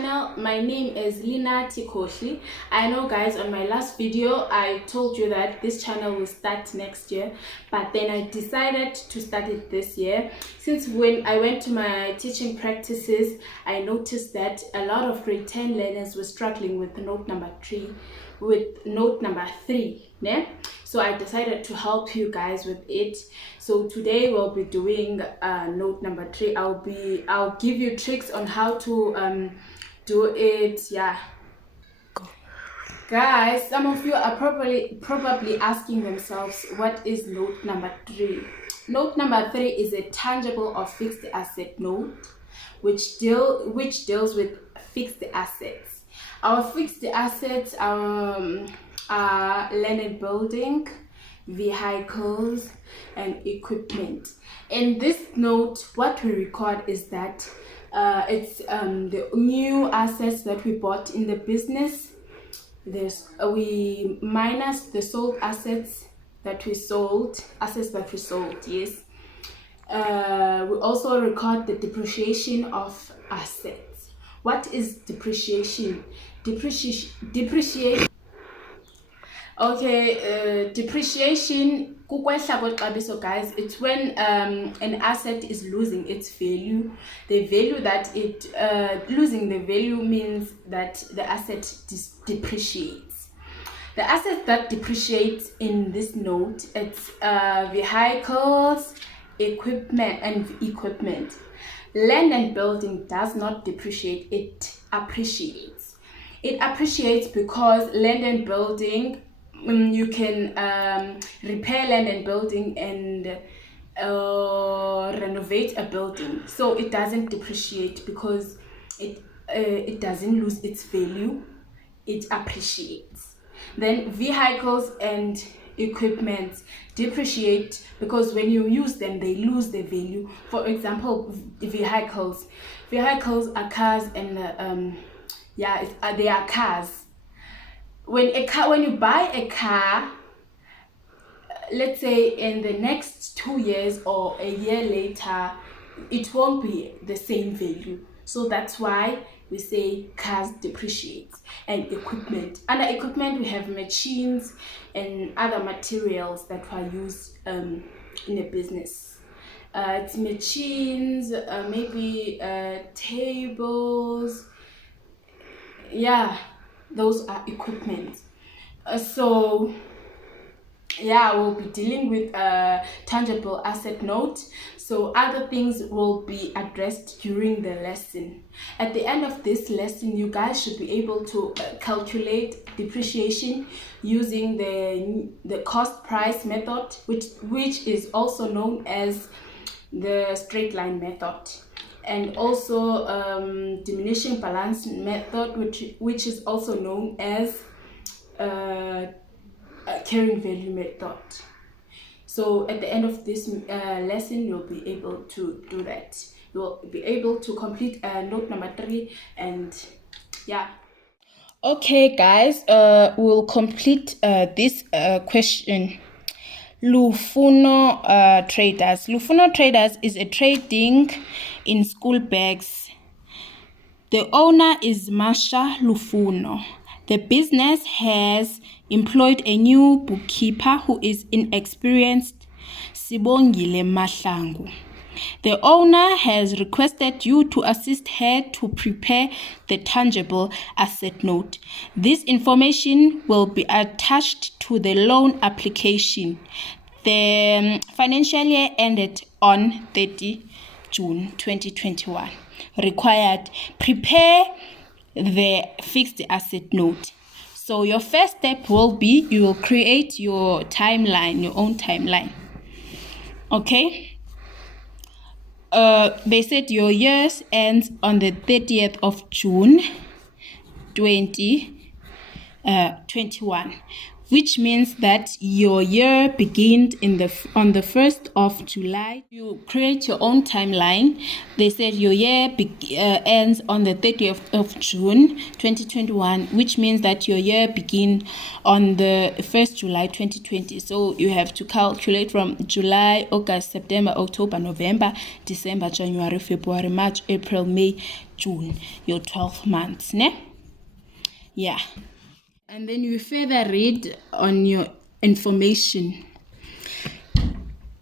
channel. My name is Lina Tikoshi. I know guys, on my last video I told you that this channel will start next year, but then I decided to start it this year since when I went to my teaching practices I noticed that a lot of grade 10 learners were struggling with note number 3, né? So I decided to help you guys with it. So today we'll be doing note number 3. I'll give you tricks on how to do it. Yeah, guys, some of you are probably asking themselves, what is note number 3? Note number 3 is a tangible or fixed asset note which deals with fixed assets. Our fixed assets are land and building, vehicles, and equipment. In this note, what we record is that it's the new assets that we bought in the business. We minus the sold assets that we sold. Yes. We also record the depreciation of assets. What is depreciation? Depreciation. Okay, depreciation, guys, it's when an asset is losing its value. The value that losing the value means that the asset depreciates. The assets that depreciate in this note, it's vehicles, equipment. Land and building does not depreciate, it appreciates. It appreciates because land and building, you can repair land and building and renovate a building, so it doesn't depreciate because it doesn't lose its value, it appreciates. Then vehicles and equipment depreciate because when you use them they lose their value. For example, vehicles are cars, and they are cars. When you buy a car, let's say in the next 2 years or a year later, it won't be the same value. So that's why we say cars depreciate. And equipment. Under equipment we have machines and other materials that are used in a business. It's machines, maybe tables. Yeah, those are equipment. So yeah, we'll be dealing with a tangible asset note, so other things will be addressed during the lesson. At the end of this lesson, you guys should be able to calculate depreciation using the cost price method, which is also known as the straight line method, and also diminishing balance method, which is also known as carrying value method. So at the end of this lesson, you'll be able to do that. You'll be able to complete note number 3, and yeah. Okay guys, we'll complete this question. Lufuno Traders. Lufuno Traders is a trading in school bags. The owner is Masha Lufuno. The business has employed a new bookkeeper who is inexperienced, Sibongile Mahlangu. The owner has requested you to assist her to prepare the tangible asset note. This information will be attached to the loan application. The financial year ended on 30 June 2021. Required: prepare the fixed asset note. So your first step will be, you will create your timeline, your own timeline. Okay, they said your years ends on the 30th of June 2021. which means that your year begins on the 1st of July. You create your own timeline. They said your year ends on the 30th of June 2021, which means that your year begins on the 1st July 2020. So you have to calculate from July, August, September, October, November, December, January, February, March, April, May, June. Your 12 months, ne? Yeah. And then you further read on your information.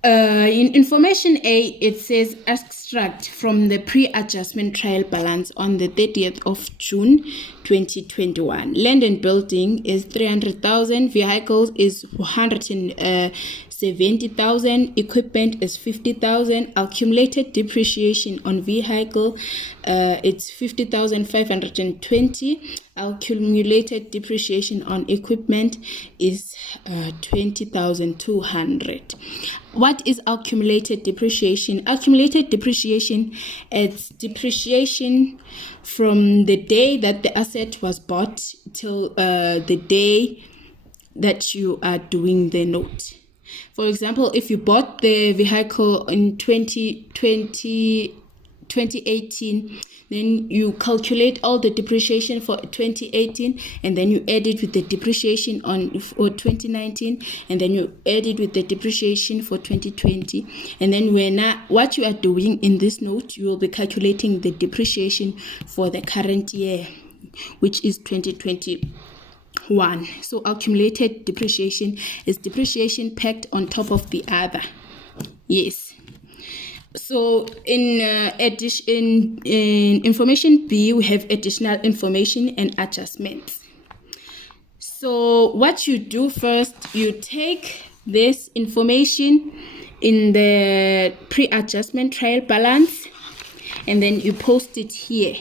In information A, it says extract from the pre-adjustment trial balance on the 30th of June 2021. Land and building is 300,000. Vehicles is 170,000. Equipment is 50,000. Accumulated depreciation on vehicle, it's 50,520. Accumulated depreciation on equipment is 20,200. What is accumulated depreciation? Accumulated depreciation, it's depreciation from the day that the asset was bought till the day that you are doing the note. For example, if you bought the vehicle in 2018, then you calculate all the depreciation for 2018, and then you add it with the depreciation for 2019, and then you add it with the depreciation for 2020, and then what you are doing in this note, you will be calculating the depreciation for the current year, which is 2021. So accumulated depreciation is depreciation packed on top of the other. Yes. So in information B, we have additional information and adjustments. So what you do first, you take this information in the pre-adjustment trial balance, and then you post it here.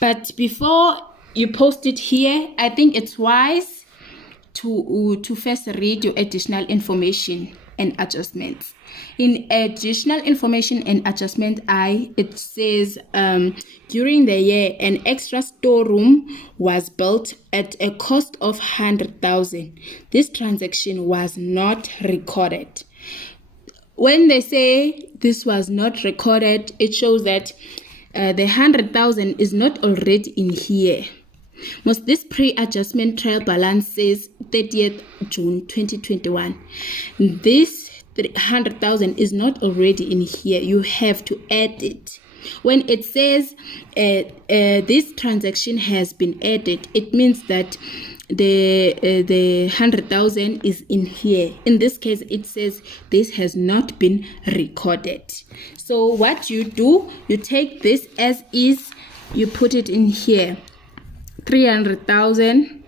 But before you post it here, I think it's wise to first read your additional information and adjustments. In additional information and adjustment I, it says during the year an extra storeroom was built at a cost of 100,000. This transaction was not recorded. When they say this was not recorded, it shows that the 100,000 is not already in here. Most this pre-adjustment trial balance says 30th June 2021. This 100,000 is not already in here. You have to add it. When it says this transaction has been added, it means that the 100,000 is in here. In this case, it says this has not been recorded. So what you do, you take this as is, you put it in here, 300,000,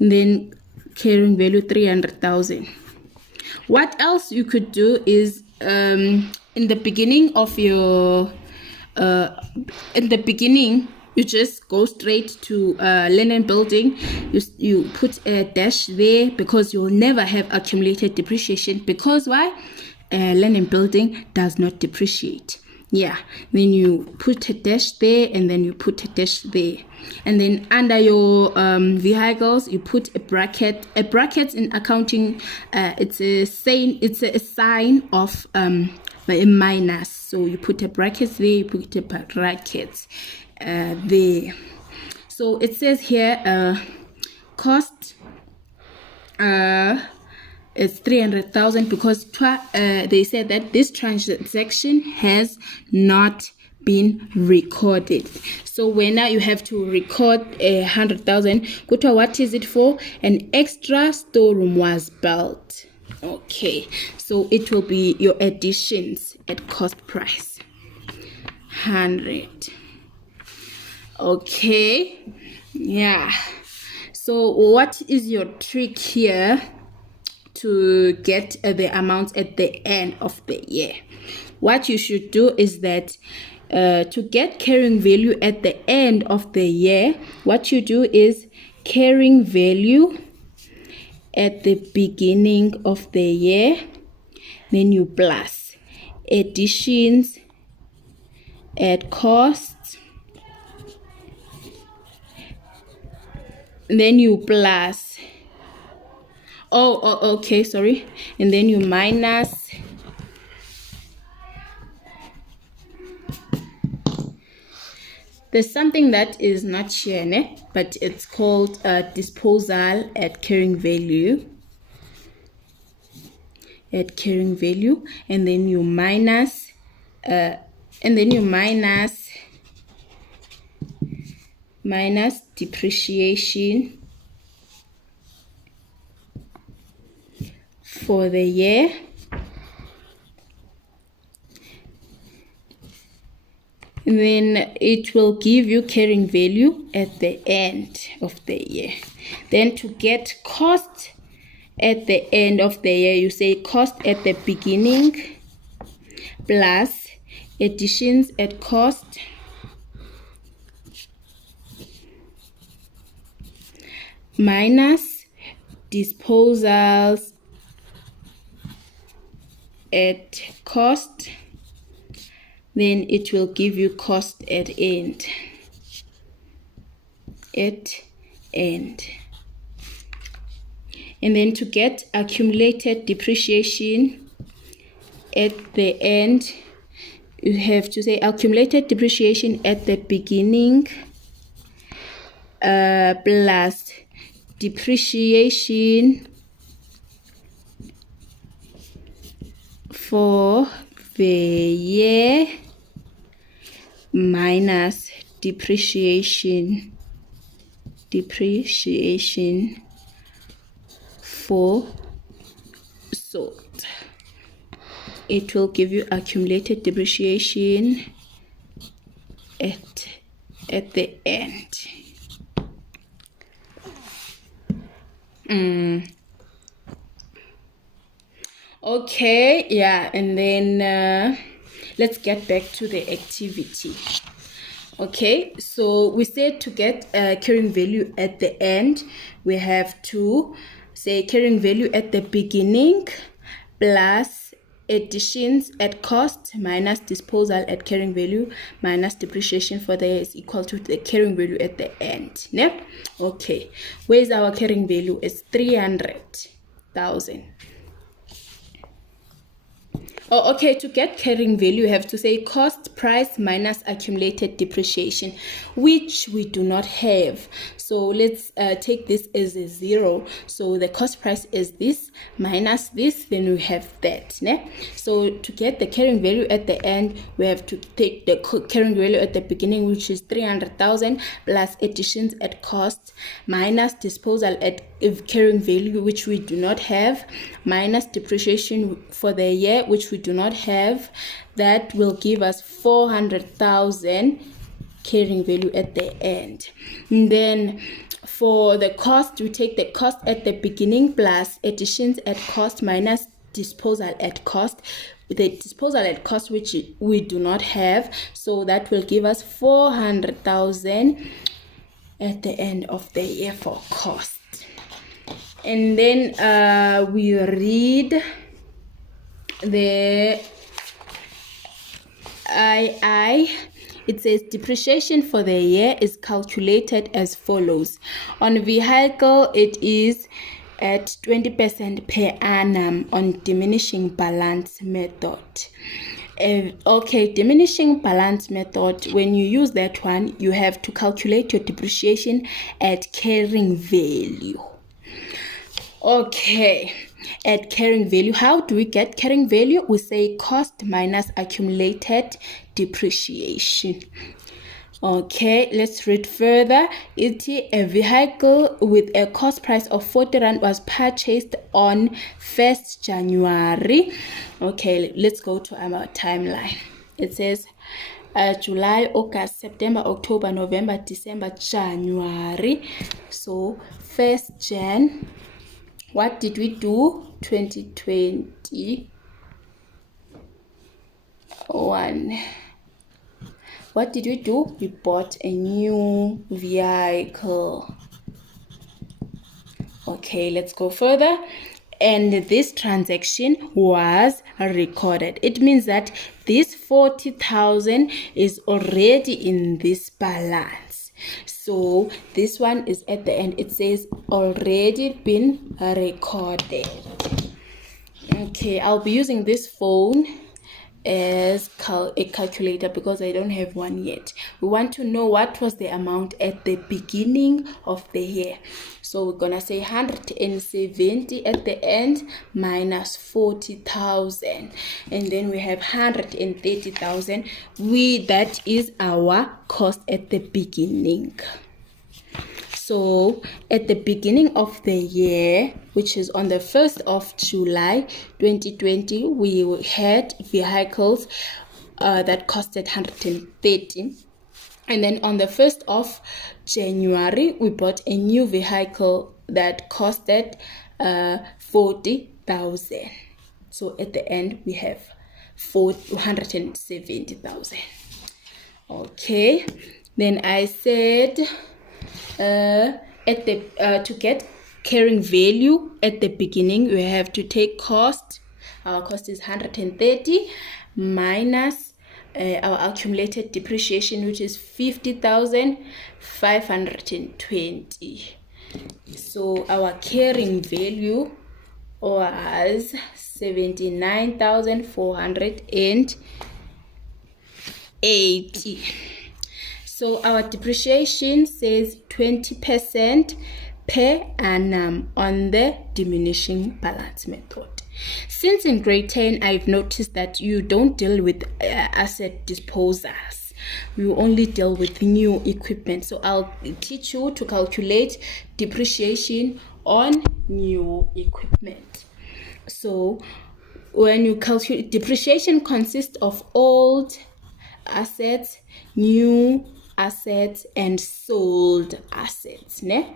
then carrying value 300,000. What else you could do is in the beginning of your you just go straight to land and building. You put a dash there because you'll never have accumulated depreciation, because why? Land and building does not depreciate. Yeah, then you put a dash there, and then you put a dash there, and then under your vehicles you put a bracket. A bracket in accounting, it's a sign of a minus. So you put a bracket there, you put a bracket there. So it says here cost it's 300,000 because they said that this transaction has not been recorded. So when now you have to record 100,000. What is it for? An extra storeroom was built. Okay, so it will be your additions at cost price 100. Okay, yeah. So what is your trick here to get the amounts at the end of the year? What you should do is that to get carrying value at the end of the year, what you do is carrying value at the beginning of the year, then you plus additions at cost, then you plus, okay, sorry, and then you minus there's something that is not here, ne? But it's called disposal at carrying value. At carrying value, and then you minus minus depreciation for the year, and then it will give you carrying value at the end of the year. Then to get cost at the end of the year, you say cost at the beginning plus additions at cost minus disposals at cost, then it will give you cost at end. And then to get accumulated depreciation at the end, you have to say accumulated depreciation at the beginning plus depreciation for the year minus depreciation for sold. It will give you accumulated depreciation at the end. Okay, yeah, and then let's get back to the activity. Okay, so we said to get carrying value at the end, we have to say carrying value at the beginning plus additions at cost minus disposal at carrying value minus depreciation for the year is equal to the carrying value at the end. Yeah? Okay, where is our carrying value? It's 300,000. Okay, to get carrying value, you have to say cost price minus accumulated depreciation, which we do not have. So let's take this as a 0. So the cost price is this minus this, then we have that. Ne? So to get the carrying value at the end, we have to take the carrying value at the beginning, which is 300,000 plus additions at cost minus disposal at carrying value, which we do not have, minus depreciation for the year, which we do not have. That will give us 400,000 carrying value at the end. And then for the cost, we take the cost at the beginning plus additions at cost minus disposal at cost. The disposal at cost, which we do not have, so that will give us 400,000 at the end of the year for cost. And then we read the II. It says depreciation for the year is calculated as follows. On vehicle, it is at 20% per annum on diminishing balance method. Okay, diminishing balance method, when you use that one, you have to calculate your depreciation at carrying value. Okay, at carrying value, how do we get carrying value? We say cost minus accumulated depreciation. Okay, let's read further. A vehicle with a cost price of 40 Rand was purchased on 1st January. Okay, let's go to our timeline. It says July, August, September, October, November, December, January. So 1st Jan. What did we do? 2021. What did we do? We bought a new vehicle. Okay, let's go further. And this transaction was recorded. It means that this 40,000 is already in this balance. So this one is at the end. It says already been recorded. Okay, I'll be using this phone as a calculator because I don't have one yet. We want to know what was the amount at the beginning of the year. So we're gonna say 170 at the end minus 40,000, and then we have 130,000. That is our cost at the beginning. So at the beginning of the year, which is on the 1st of July 2020, we had vehicles that costed 130. And then on the 1st of January, we bought a new vehicle that costed 40,000. So at the end, we have 470,000. Okay, then I said to get carrying value at the beginning, we have to take cost. Our cost is 130 minus our accumulated depreciation, which is 50,520. So our carrying value was 79,480. So our depreciation says 20% per annum on the diminishing balance method. Since in grade 10, I've noticed that you don't deal with asset disposals. We only deal with new equipment. So I'll teach you to calculate depreciation on new equipment. So when you calculate, depreciation consists of old assets, new assets, and sold assets. Ne?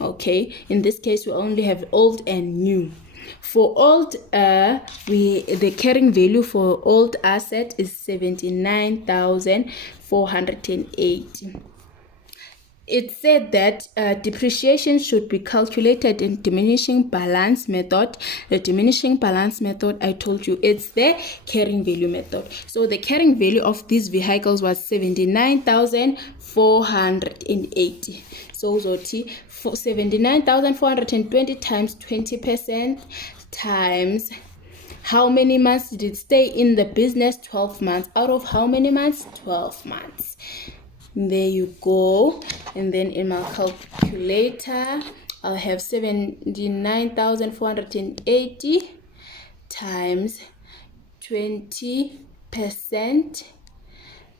Okay, in this case we only have old and new. For old, the carrying value for old asset is 79,480. It said that depreciation should be calculated in diminishing balance method. The diminishing balance method, I told you, it's the carrying value method. So the carrying value of these vehicles was 79,480. So Zoti, 79,420 times 20% times how many months did it stay in the business? 12 months. Out of how many months? 12 months. There you go. And then in my calculator, I'll have 79,480 times 20%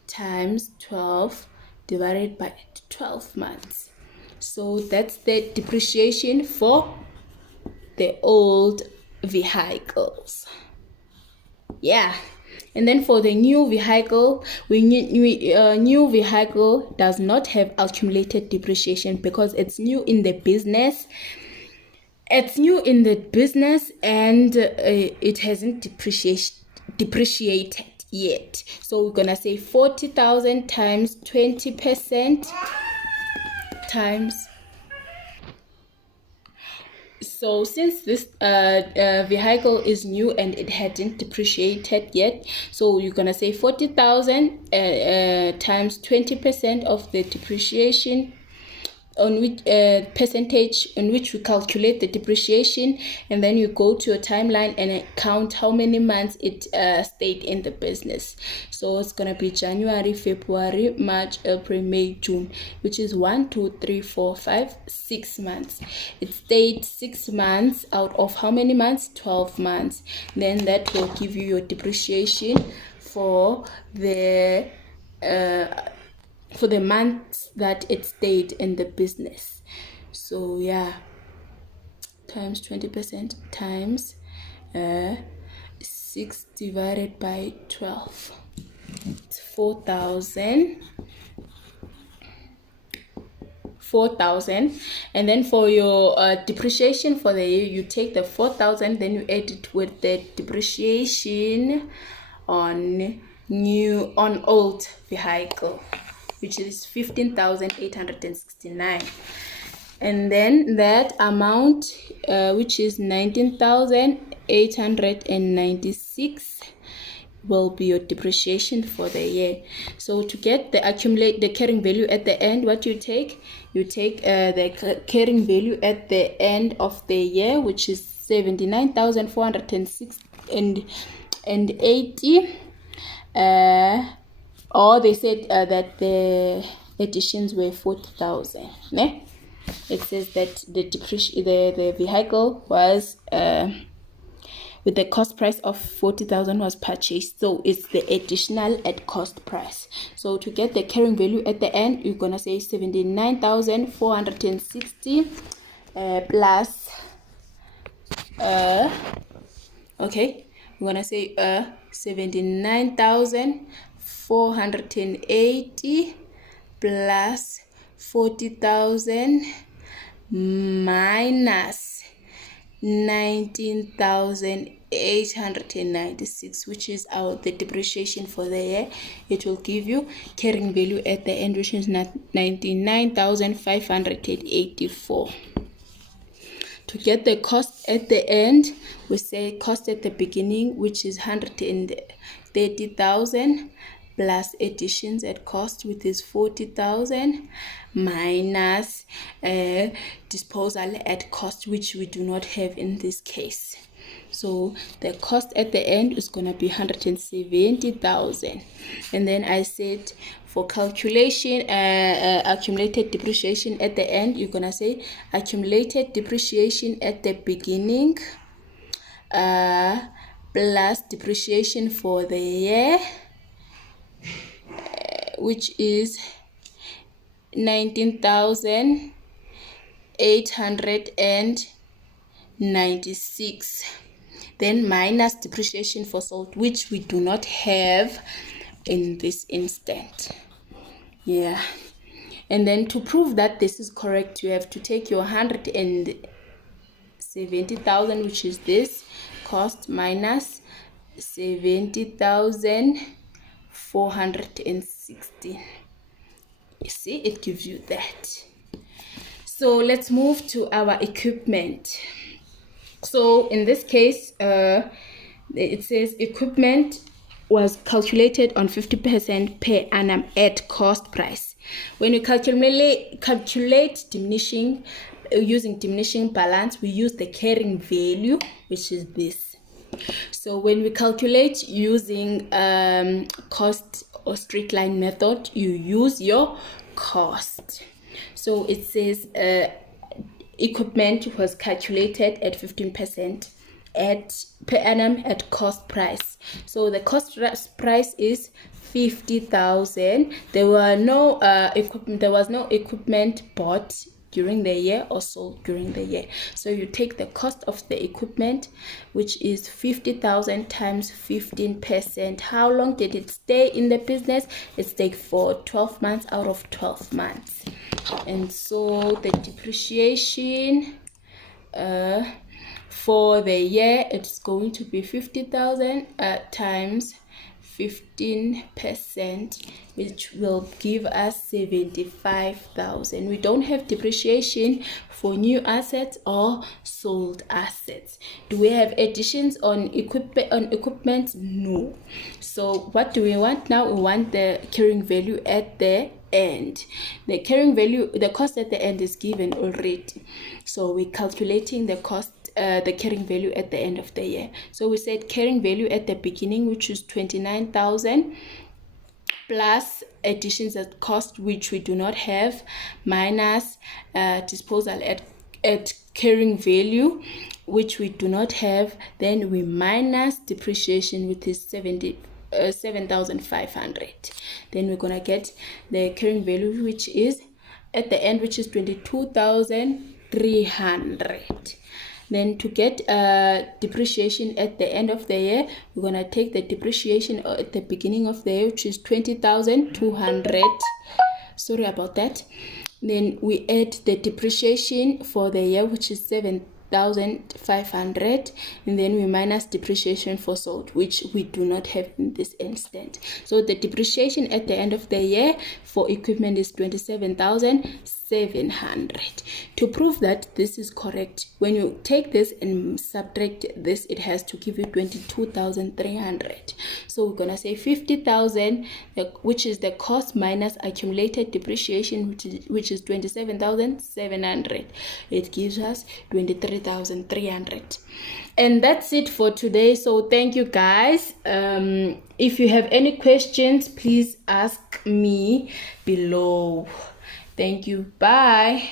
times 12 divided by 12 months. So that's the depreciation for the old vehicles. Yeah. And then for the new vehicle, new vehicle does not have accumulated depreciation because it's new in the business. It's new in the business and it hasn't depreciated yet. So we're gonna say 40,000 times 20% times. So since this vehicle is new and it hadn't depreciated yet, so you're gonna say 40,000 times 20% of the depreciation, on which percentage on which we calculate the depreciation, and then you go to your timeline and count how many months it stayed in the business. So it's gonna be January, February, March, April, May, June, which is 1, 2, 3, 4, 5, 6 months. It stayed 6 months out of how many months? 12 months. Then that will give you your depreciation for the months that it stayed in the business. So yeah, times 20% times 6 divided by 12. It's 4,000. And then for your depreciation for the year, you take the 4,000, then you add it with the depreciation on old vehicle, which is 15,869. And then that amount, which is 19,896, will be your depreciation for the year. So to get the carrying value at the end, what you take the carrying value at the end of the year, which is 79,406 and 80. Or they said that the additions were 40,000. Ne? It says that the vehicle was with the cost price of 40,000 was purchased, so it's the additional at cost price. So to get the carrying value at the end, you're gonna say 79,460 plus okay, we're gonna say 79,480 plus 40,000 minus 19,896, which is the depreciation for the year. It will give you carrying value at the end, which is 99,584. To get the cost at the end, we say cost at the beginning, which is 130,000 plus additions at cost, which is 40,000 minus disposal at cost, which we do not have in this case. So the cost at the end is going to be 170,000. And then I said for calculation, accumulated depreciation at the end, you're going to say accumulated depreciation at the beginning plus depreciation for the year, which is 19,896. Then minus depreciation for sold, which we do not have in this instant. Yeah. And then to prove that this is correct, you have to take your 170,000, which is this cost, minus 70,460. You see, it gives you that. So let's move to our equipment. So in this case, it says equipment was calculated on 50% per annum at cost price. When we calculate diminishing using diminishing balance, we use the carrying value, which is this. So when we calculate using cost or straight line method, you use your cost. So it says equipment was calculated at 15% per annum at cost price. So the cost price is 50,000. There was no equipment bought during the year or sold during the year. So you take the cost of the equipment, which is 50,000 times 15%. How long did it stay in the business? It stayed for 12 months out of 12 months. And so the depreciation for the year, it's going to be 50,000 times 15%, which will give us 75,000. We don't have depreciation for new assets or sold assets. Do we have additions on equipment? No. So what do we want now? We want the carrying value at the end. The carrying value, the cost at the end is given already. So we're calculating the cost, the carrying value at the end of the year. So we said carrying value at the beginning, which is 29,000 plus additions at cost, which we do not have, minus disposal at carrying value, which we do not have. Then we minus depreciation, which is 7,500. Then we're gonna get the carrying value, which is at the end, which is 22,300. Then to get depreciation at the end of the year, we're gonna take the depreciation at the beginning of the year, which is 20,200. Sorry about that. Then we add the depreciation for the year, which is 23,500, and then we minus depreciation for sold, which we do not have in this instant. So the depreciation at the end of the year for equipment is 27,700. To prove that this is correct, when you take this and subtract this, it has to give you 22,300. So we're gonna say 50,000, which is the cost, minus accumulated depreciation, which is 27,700. It gives us 23,300. And that's it for today. So thank you guys. If you have any questions, please ask me below. Thank you. Bye.